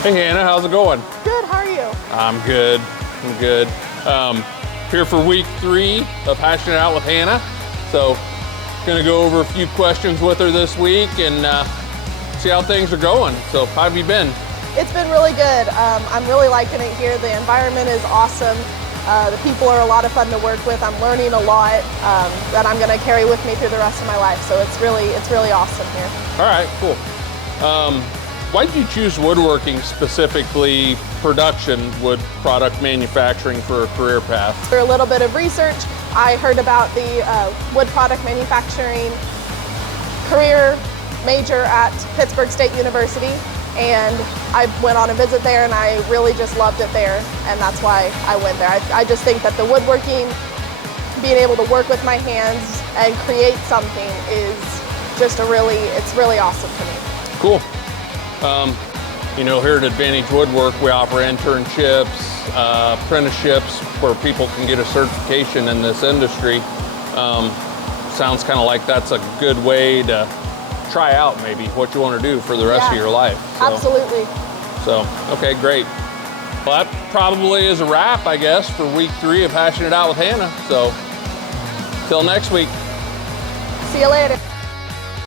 Hey Hannah, how's it going? Good, how are you? I'm good, I'm good. Here for week 3 of Hashing It Out with Hannah. So, gonna go over a few questions with her this week and see how things are going. So, how have you been? It's been really good. I'm really liking it here. The environment is awesome. The people are a lot of fun to work with. I'm learning a lot that I'm gonna carry with me through the rest of my life. So it's really awesome here. All right, cool. Why did you choose woodworking, specifically production wood product manufacturing, for a career path? For a little bit of research, I heard about the wood product manufacturing career major at Pittsburg State University, and I went on a visit there and I really just loved it there, and that's why I went there. I just think that the woodworking, being able to work with my hands and create something is just it's really awesome to me. Cool. You know, here at Advantage Woodwork, we offer internships, apprenticeships, where people can get a certification in this industry. Sounds kind of like that's a good way to try out maybe what you want to do for the rest of your life. So, absolutely. So, okay, great. Well, that probably is a wrap, I guess, for week 3 of Hashing It Out with Hannah. So, till next week. See you later.